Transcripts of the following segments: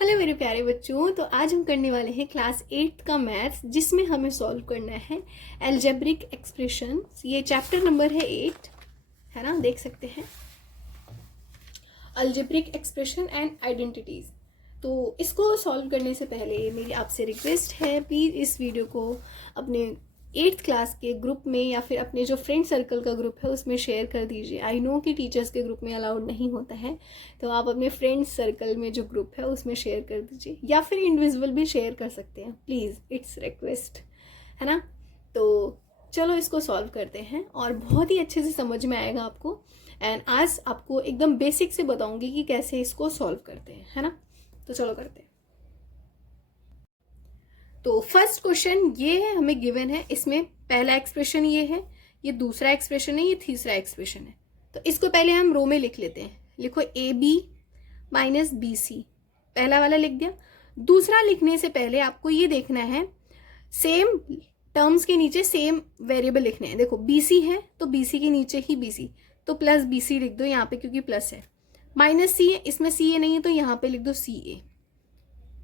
Hello मेरे प्यारे बच्चों। तो आज हम करने वाले हैं क्लास 8 का मैथ्स, जिसमें हमें सॉल्व करना है एल्जेब्रिक एक्सप्रेशन। ये चैप्टर नंबर है 8, है ना, देख सकते हैं, एल्जेब्रिक एक्सप्रेशन एंड आइडेंटिटीज। तो इसको सॉल्व करने से पहले मेरी आपसे रिक्वेस्ट है, प्लीज़ इस वीडियो को अपने 8th क्लास के ग्रुप में या फिर अपने जो फ्रेंड सर्कल का ग्रुप है उसमें शेयर कर दीजिए। आई नो कि टीचर्स के ग्रुप में अलाउड नहीं होता है, तो आप अपने फ्रेंड सर्कल में जो ग्रुप है उसमें शेयर कर दीजिए, या फिर इंडिविजुअल भी शेयर कर सकते हैं, प्लीज़, इट्स रिक्वेस्ट, है ना। तो चलो इसको सॉल्व करते हैं और बहुत ही अच्छे से समझ में आएगा आपको। एंड आज आपको एकदम बेसिक से बताऊंगी कि कैसे इसको सॉल्व करते हैं, है ना। तो चलो करते हैं। तो फर्स्ट क्वेश्चन ये है, हमें गिवन है, इसमें पहला एक्सप्रेशन ये है, ये दूसरा एक्सप्रेशन है, ये तीसरा एक्सप्रेशन है। तो इसको पहले हम रो में लिख लेते हैं। लिखो a b minus b c, पहला वाला लिख दिया। दूसरा लिखने से पहले आपको ये देखना है, सेम टर्म्स के नीचे सेम वेरिएबल लिखने हैं। देखो बी सी है तो बी सी के नीचे ही बी सी, तो प्लस बी सी लिख दो यहाँ पे क्योंकि प्लस है। माइनस सी है, इसमें सी ए नहीं है तो यहाँ पे लिख दो सी ए।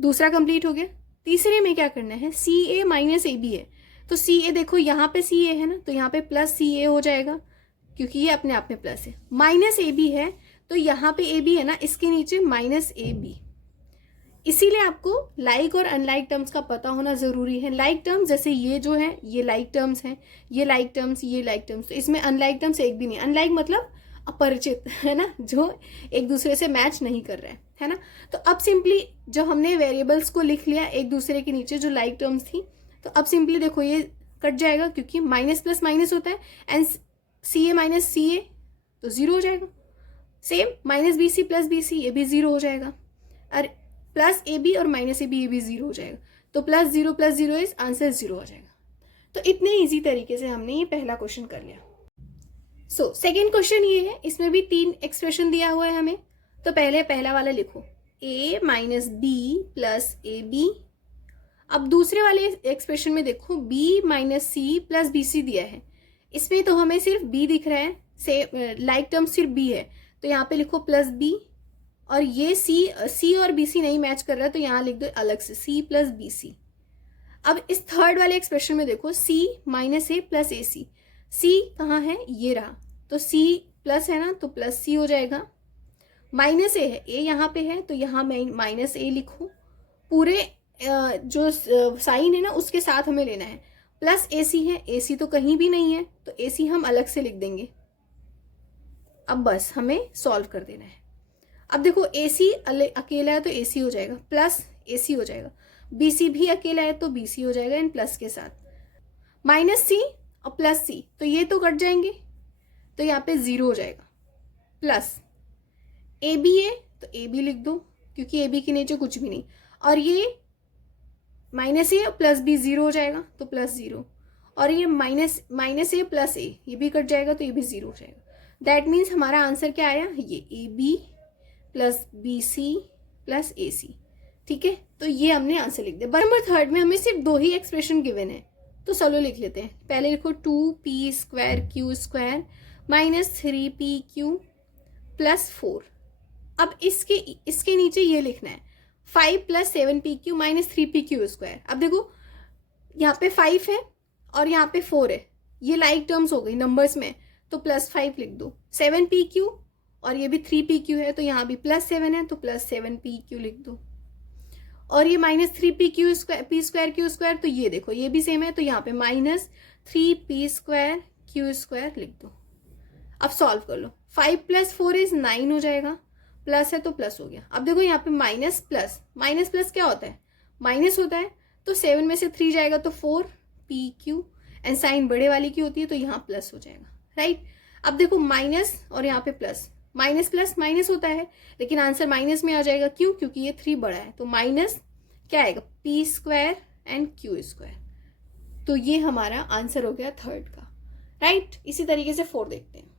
दूसरा कंप्लीट हो गया। तीसरे में क्या करना है, सी ए माइनस ए बी है, तो सी ए देखो यहाँ पे सी ए है ना, तो यहाँ पे प्लस सी ए हो जाएगा क्योंकि ये अपने आप में प्लस है। माइनस ए बी है तो यहाँ पे ए बी है ना, इसके नीचे माइनस ए बी। इसीलिए आपको लाइक और अनलाइक टर्म्स का पता होना जरूरी है। लाइक टर्म्स जैसे ये जो है ये लाइक टर्म्स हैं, ये लाइक टर्म्स, ये लाइक टर्म्स, तो इसमें अनलाइक टर्म्स एक भी नहीं। अनलाइक मतलब अपरिचित, है ना, जो एक दूसरे से मैच नहीं कर रहा है ना। तो अब सिंपली जो हमने वेरिएबल्स को लिख लिया एक दूसरे के नीचे जो लाइक टर्म्स थी, तो अब सिंपली देखो ये कट जाएगा क्योंकि माइनस प्लस माइनस होता है, एंड सी ए माइनस सी ए तो जीरो हो जाएगा। Same minus b c plus b c, ये भी जीरो हो जाएगा। और प्लस ए बी और माइनस ए बी, ये भी जीरो हो जाएगा। तो plus zero is answer zero हो जाएगा। तो इतने इजी तरीके से हमने ये पहला क्वेश्चन कर लिया। सो सेकेंड क्वेश्चन ये है, इसमें भी 3 एक्सप्रेशन दिया हुआ है हमें। तो पहले पहला वाला लिखो, a minus b plus a b. अब दूसरे वाले एक्सप्रेशन में देखो b minus c plus b c दिया है। इसमें तो हमें सिर्फ b दिख रहा है, से लाइक टर्म सिर्फ b है, तो यहाँ पे लिखो प्लस b। और ये c और बी सी नहीं मैच कर रहा है, तो यहाँ लिख दो अलग से c प्लस बी सी। अब इस थर्ड वाले एक्सप्रेशन में देखो c minus A plus a C. c कहाँ है, ये रहा, तो c प्लस है ना, तो प्लस c हो जाएगा। माइनस ए है, ए यहाँ पे है तो यहाँ माइनस ए लिखो। पूरे जो साइन है ना उसके साथ हमें लेना है। प्लस ए सी है, ए सी तो कहीं भी नहीं है, तो ए सी हम अलग से लिख देंगे। अब बस हमें सॉल्व कर देना है। अब देखो ए सी अकेला है तो ए सी हो जाएगा, प्लस ए सी हो जाएगा। बी सी भी अकेला है तो बी सी हो जाएगा इन प्लस के साथ। माइनस सी और प्लस सी, तो ये तो कट जाएंगे, तो यहाँ पे जीरो हो जाएगा। प्लस ए बी है तो ए बी लिख दो क्योंकि ए बी के नीचे कुछ भी नहीं। और ये माइनस ए प्लस बी जीरो हो जाएगा, तो प्लस जीरो। और ये माइनस ए प्लस ए, ये भी कट जाएगा तो ये भी जीरो हो जाएगा। दैट मीन्स हमारा आंसर क्या आया, ये a b plus b c plus a c. ठीक है, तो ये हमने आंसर लिख दिया। नंबर थर्ड में हमें सिर्फ 2 ही एक्सप्रेशन गिवन है, तो चलो लिख लेते हैं। पहले लिखो 2p square Q square minus 3p Q plus 4। अब इसके नीचे ये लिखना है 5 plus 7p Q minus 3p Q square. अब देखो यहाँ पे 5 है और यहाँ पे 4 है, ये लाइक टर्म्स हो गई नंबर्स में, तो प्लस 5 लिख दो। 7p क्यू और ये भी 3p क्यू है, तो यहाँ भी प्लस 7 है तो प्लस 7p क्यू लिख दो। और ये minus 3p Q square P square Q square, तो ये देखो ये भी सेम है, तो यहाँ पे minus 3p square Q square लिख दो। अब सॉल्व कर लो। 5 प्लस 4 इज 9 हो जाएगा, प्लस है तो प्लस हो गया। अब देखो यहाँ पे माइनस प्लस क्या होता है, माइनस होता है, तो 7 में से 3 जाएगा तो 4p क्यू, एंड साइन बड़े वाली की होती है तो यहाँ प्लस हो जाएगा, राइट। अब देखो माइनस और यहाँ पे प्लस, माइनस प्लस माइनस होता है, लेकिन आंसर माइनस में आ जाएगा, क्यों, क्योंकि ये 3 बड़ा है, तो माइनस क्या आएगा, p square and Q square. तो ये हमारा आंसर हो गया थर्ड का, राइट। इसी तरीके से 4 देखते हैं।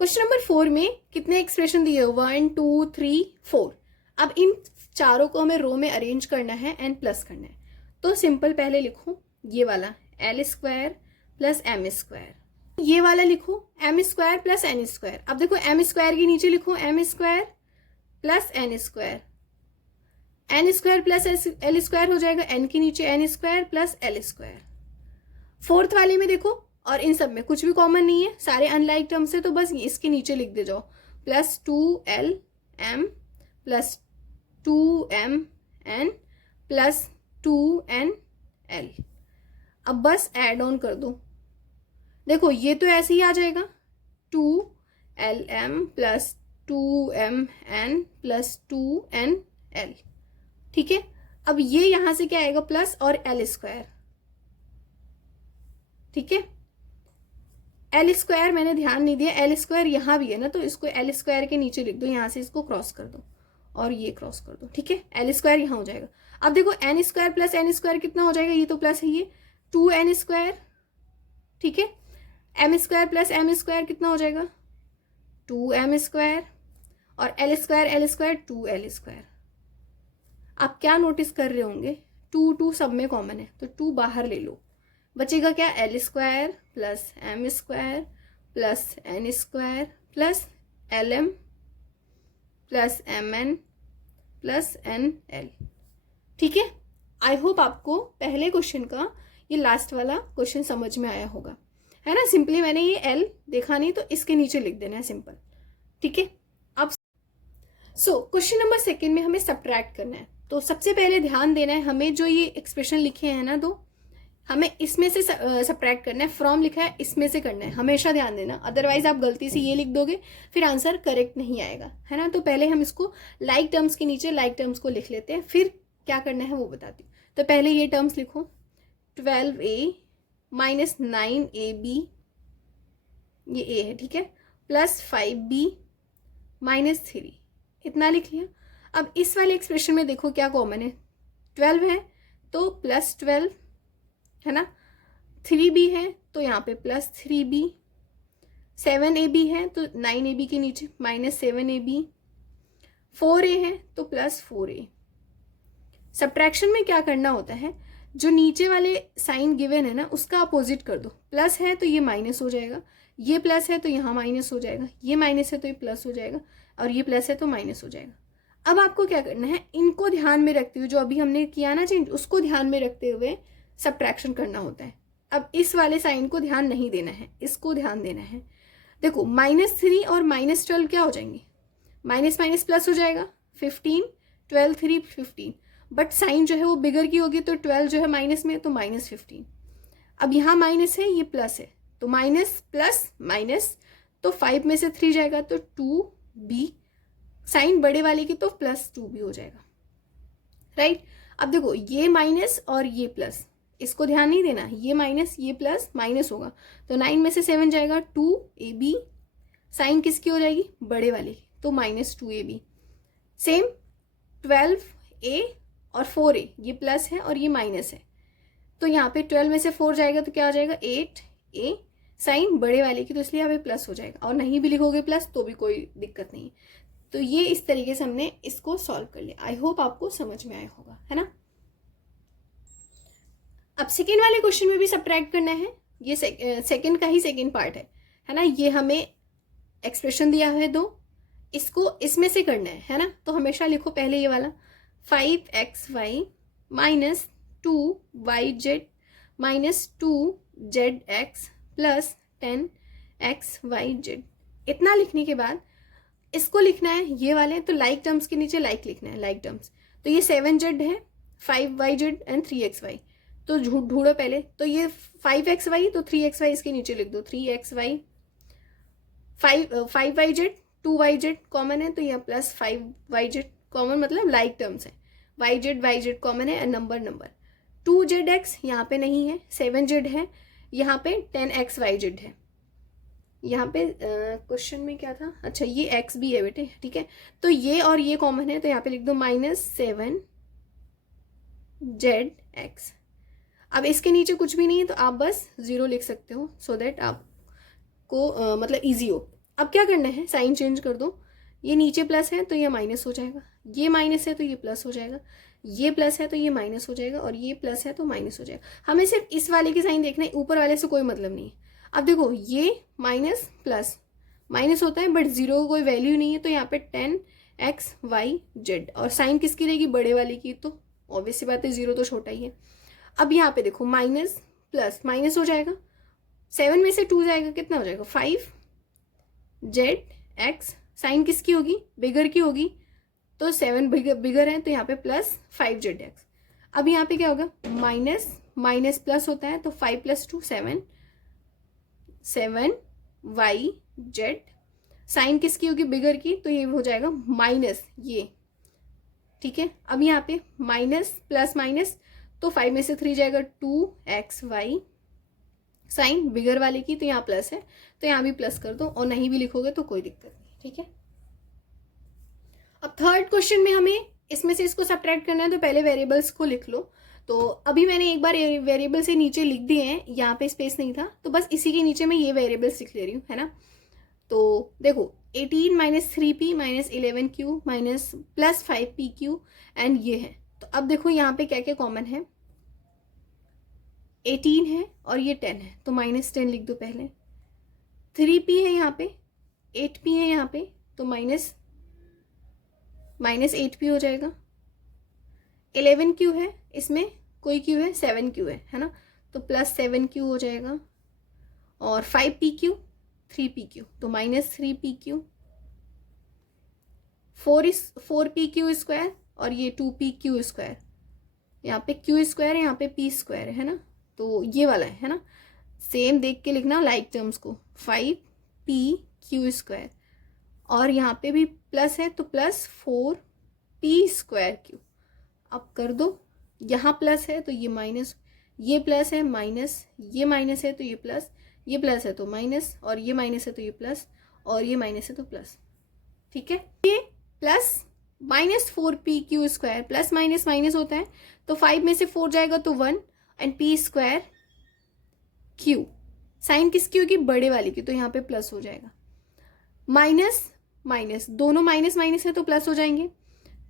क्वेश्चन नंबर 4 में कितने एक्सप्रेशन दिए, 1 2 3 4। अब इन चारों को हमें रो में अरेंज करना है एंड प्लस करना है। तो सिंपल पहले लिखो ये वाला l square plus m square, ये वाला लिखो m square plus n square. अब देखो एम स्क्वायर के नीचे लिखो m square plus n square, n square plus l square हो जाएगा, एन के नीचे n square plus l square. Fourth वाले में देखो, और इन सब में कुछ भी कॉमन नहीं है, सारे अनलाइक टर्म्स है, तो बस इसके नीचे लिख दे जाओ plus 2LM plus 2MN plus 2NL। अब बस ऐड ऑन कर दो, देखो ये तो ऐसे ही आ जाएगा 2LM plus 2MN plus 2NL, ठीक है। अब ये यहां से क्या आएगा, प्लस और एल स्क्वायर, ठीक है। एल स्क्वायर मैंने ध्यान नहीं दिया, एल स्क्वायर यहां भी है ना, तो इसको एल स्क्वायर के नीचे लिख दो, यहां से इसको क्रॉस कर दो और ये क्रॉस कर दो, ठीक है। एल स्क्वायर यहां हो जाएगा। अब देखो n square plus n square कितना हो जाएगा, ये तो प्लस है, ये 2n स्क्वायर, ठीक है। M square plus m square कितना हो जाएगा 2m स्क्वायर, और एल स्क्वायर 2l स्क्वायर। आप क्या नोटिस कर रहे होंगे, 2 सब में कॉमन है, तो 2 बाहर ले लो, बचेगा क्या, l square plus m square plus n square plus LM plus MN plus NL, ठीक है। आई होप आपको पहले क्वेश्चन का ये लास्ट वाला क्वेश्चन समझ में आया होगा, है ना। सिंपली मैंने ये L देखा नहीं, तो इसके नीचे लिख देना है, सिंपल, ठीक है। अब क्वेश्चन नंबर 2 में हमें सब्ट्रैक्ट करना है, तो सबसे पहले ध्यान देना है, हमें जो ये एक्सप्रेशन लिखे हैं ना दो, हमें इसमें से सब्ट्रैक्ट करना है, फ्रॉम लिखा है इसमें से करना है, हमेशा ध्यान देना, अदरवाइज आप गलती से ये लिख दोगे फिर आंसर करेक्ट नहीं आएगा, है ना। तो पहले हम इसको लाइक टर्म्स के नीचे लाइक टर्म्स को लिख लेते हैं, फिर क्या करना है वो बताती हूँ। तो पहले ये टर्म्स लिखो, 12A माइनस 9AB, ये A है, ठीक है, प्लस 5B माइनस 3, इतना लिख लिया। अब इस वाले एक्सप्रेशन में देखो क्या कॉमन है, 12 है तो प्लस 12, है ना, 3B है तो यहाँ पे प्लस 3B, 7AB है तो 9AB के नीचे माइनस 7AB, 4A है तो प्लस 4A। सब्ट्रैक्शन में क्या करना होता है, जो नीचे वाले साइन गिवन है ना उसका अपोजिट कर दो, प्लस है तो ये माइनस हो जाएगा, ये प्लस है तो यहाँ माइनस हो जाएगा, ये माइनस है तो ये प्लस हो जाएगा, और ये प्लस है तो माइनस हो जाएगा। अब आपको क्या करना है, इनको ध्यान में रखते हुए, जो अभी हमने किया ना चेंज, उसको ध्यान में रखते हुए सब्ट्रैक्शन करना होता है। अब इस वाले साइन को ध्यान नहीं देना है, इसको ध्यान देना है। देखो -3 और -12 क्या हो जाएंगे, माइनस माइनस प्लस हो जाएगा, 15, 12 3 15, बट साइन जो है वो बिगर की होगी, तो 12 जो है माइनस में तो -15। अब यहाँ माइनस है, ये प्लस है, तो माइनस प्लस माइनस, तो 5 में से 3 जाएगा तो 2B, साइन बड़े वाले की तो प्लस 2B हो जाएगा, राइट। अब देखो ये माइनस और ये प्लस, इसको ध्यान नहीं देना, ये माइनस ये प्लस माइनस होगा, तो 9 में से 7 जाएगा 2AB, साइन किसकी हो जाएगी, बड़े वाले की, तो -2AB। सेम 12A और 4A, ये प्लस है और ये माइनस है, तो यहाँ पे 12 में से 4 जाएगा तो क्या हो जाएगा 8A, साइन बड़े वाले की, तो इसलिए यहाँ पे प्लस हो जाएगा, और नहीं भी लिखोगे प्लस तो भी कोई दिक्कत नहीं। तो ये इस तरीके से हमने इसको सॉल्व कर लिया। आई होप आपको समझ में आया होगा, है ना। अब सेकेंड वाले क्वेश्चन में भी सब्ट्रैक्ट करना है, ये सेकेंड का ही सेकेंड पार्ट है ना। ये हमें एक्सप्रेशन दिया है दो, इसको इसमें से करना है ना। तो हमेशा लिखो पहले ये वाला 5xy minus 2yz minus 2zx plus 10xyz। इतना लिखने के बाद इसको लिखना है ये वाले, तो लाइक टर्म्स के नीचे लाइक लिखना है, लाइक टर्म्स। तो ये 7z है, 5yz एंड 3xy, तो ढूंढो पहले। तो ये 5xy तो 3xy इसके नीचे लिख दो, 3xy 5yz 2yz कॉमन है, तो यहाँ प्लस 5yz कॉमन, मतलब लाइक टर्म्स है, yz कॉमन है, नंबर 2zx यहाँ पे नहीं है, 7z है, यहाँ पे 10xyz है। यहाँ पे क्वेश्चन में क्या था, अच्छा ये x भी है बेटे, ठीक है। तो ये और ये कॉमन है, तो यहाँ पे लिख दो -7zx। अब इसके नीचे कुछ भी नहीं है तो आप बस 0 लिख सकते हो, सो दैट आपको मतलब इजी हो। अब क्या करना है, साइन चेंज कर दो, ये नीचे प्लस है तो ये माइनस हो जाएगा, ये माइनस है तो ये प्लस हो जाएगा, ये प्लस है तो ये माइनस हो जाएगा, और ये प्लस है तो माइनस हो जाएगा। हमें सिर्फ इस वाले की साइन देखना है, ऊपर वाले से कोई मतलब नहीं है। अब देखो ये माइनस प्लस माइनस होता है, बट 0 का कोई वैल्यू नहीं है, तो यहाँ पे 10 एक्स वाई जेड, और साइन किसकी रहेगी, बड़े वाले की, तो ऑब्वियस सी बात है 0 तो छोटा ही है। अब यहाँ पे देखो माइनस प्लस माइनस हो जाएगा, 7 में से 2 जाएगा, कितना हो जाएगा 5 जेड एक्स, साइन किसकी होगी, बिगर की होगी, तो 7 बिगर है तो यहाँ पे प्लस 5 जेड एक्स। अब यहाँ पे क्या होगा, माइनस माइनस प्लस होता है तो 5 + 2 7 वाई जेड, साइन किसकी होगी, बिगर की, तो ये हो जाएगा माइनस ये, ठीक है। अब यहाँ पे माइनस प्लस माइनस, तो 5 में से 3 जाएगा 2xy, साइन बिगर वाले की, तो यहाँ प्लस है तो यहाँ भी प्लस कर दो, और नहीं भी लिखोगे तो कोई दिक्कत नहीं, ठीक है। अब थर्ड क्वेश्चन में हमें इसमें से इसको सब्ट्रैक्ट करना है, तो पहले वेरिएबल्स को लिख लो। तो अभी मैंने एक बार वेरिएबल से नीचे लिख दिए हैं, यहाँ पे स्पेस नहीं था, तो बस इसी के नीचे मैं ये वेरिएबल्स लिख ले रही हूँ, है ना। तो देखो 18 - 3p - 11q + 5pq एंड ये है। तो अब देखो यहाँ पे क्या क्या कॉमन है, 18 है और ये 10 है, तो -10 लिख दो पहले। 3p है यहाँ पे, 8p है यहाँ पे, तो -8p हो जाएगा। 11q है, इसमें कोई q है, 7q है ना, तो +7q हो जाएगा। और 5pq 3pq, तो -3pq। 4pq² और ये 2pq², यहाँ पे q² है, यहाँ पे p² है ना, तो ये वाला है ना, सेम देख के लिखना लाइक टर्म्स को, 5pq², और यहाँ पे भी प्लस है तो +4p²q। अब कर दो, यहाँ प्लस है तो ये माइनस, ये प्लस है माइनस, ये माइनस है तो ये प्लस, ये प्लस है तो माइनस, और ये माइनस है तो ये प्लस, और ये माइनस है तो प्लस, ठीक है। ये plus -4pq² plus minus minus होता है, तो 5 में से 4 जाएगा तो 1 एंड p² q, साइन किसकी होगी, बड़े वाले की, तो यहाँ पे प्लस हो जाएगा। माइनस माइनस, दोनों माइनस माइनस है तो प्लस हो जाएंगे,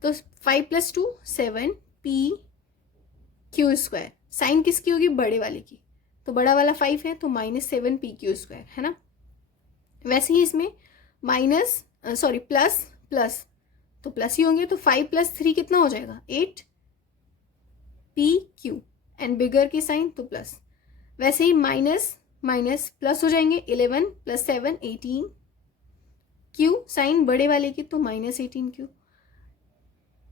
तो 5 + 2 7pq², साइन किसकी होगी, बड़े वाले की, तो बड़ा वाला 5 है तो -7pq² है ना। वैसे ही इसमें प्लस प्लस तो प्लस ही होंगे, तो 5 + 3 कितना हो जाएगा, 8pq एंड बिगर की साइन तो प्लस। वैसे ही माइनस माइनस प्लस हो जाएंगे, 11 + 7 18q, साइन बड़े वाले की तो -18q,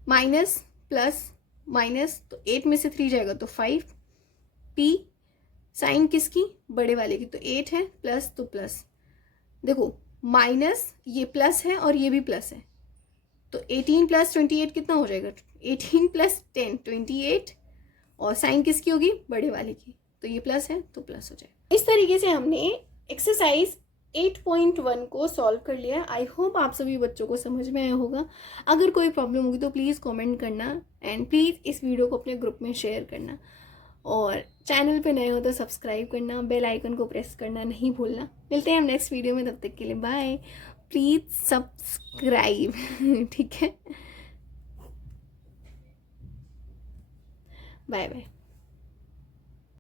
माइनस प्लस माइनस, तो 8 में से 3 जाएगा तो 5p, साइन किसकी, बड़े वाले की, तो 8 है प्लस तो प्लस। देखो माइनस ये प्लस है और ये भी प्लस है, तो 18 + 28 कितना हो जाएगा, 18 + 10 28, और साइन किसकी होगी, बड़े वाले की, तो ये प्लस है तो प्लस हो जाएगा। इस तरीके से हमने एक्सरसाइज 8.1 को सॉल्व कर लिया। आई होप आप सभी बच्चों को समझ में आया होगा। अगर कोई प्रॉब्लम होगी तो प्लीज़ कमेंट करना, एंड प्लीज़ इस वीडियो को अपने ग्रुप में शेयर करना, और चैनल पे नए हो तो सब्सक्राइब करना, बेल आइकन को प्रेस करना नहीं भूलना। मिलते हैं हम नेक्स्ट वीडियो में, तब तक के लिए बाय। प्लीज़ सब्सक्राइब ठीक है, बाय बाय।